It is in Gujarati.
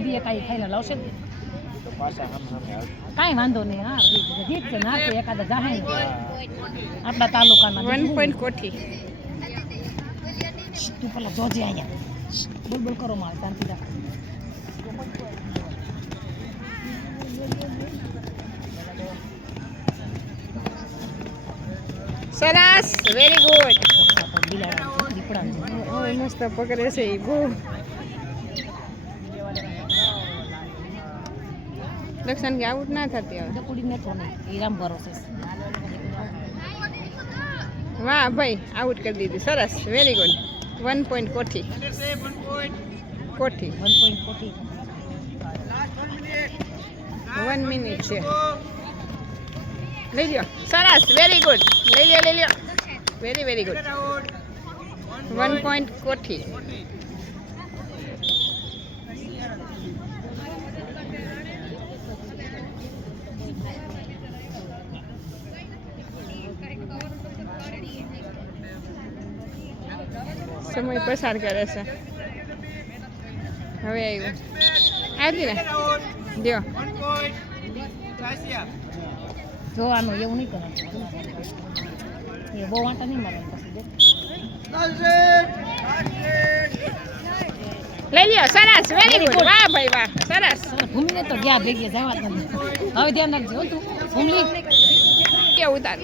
સીધી કાંઈ ફાઇનલ આવશે ને કાંઈ વાંધો નહીં. હા જીત છે ના છે એકાદા જાહે આપણા તાલુકાના 1 પોઈન્ટ કોઠી. તું પેલા જોજે અહીંયા બોલ બોલ કરો મારે શાંતિ રાખ. સરસ, વેરી ગુડ. દીપડા ઓય મસ્ત પકડે છે ઈ બહુ. લક્ષણ કે આઉટ ના થતી હવે. કુડી ને તો નહીં એ રામ ભરોસે વાહ ભાઈ, આઉટ કરી દીધી. સરસ, વેરી ગુડ. 1 પોઈન્ટ કોઠી. કોઠી 1 પોઈન્ટ કોટી 1 મિનિટ છે. લઈ લ્યો. સરસ, વેરી ગુડ. લઈ લ્યો. Very very good. 1 પોઈન્ટ કોઠી. સમય પસાર કરે છે. હવે આવ્યું આવી ને દ્યો. જોવાનું એવું નહીં કરવાનું એ બહુ વાંટા નહીં મારવાનું પછી લઈ લ્યો. સરસ, વેરી ગુડ. વાહ ભાઈ વાહ, સરસ. ભૂમિને તો ગયા ભેગી જવા જ નથી. હવે ધ્યાન રાખજો હો તું ભૂમિ કે ઉતાર.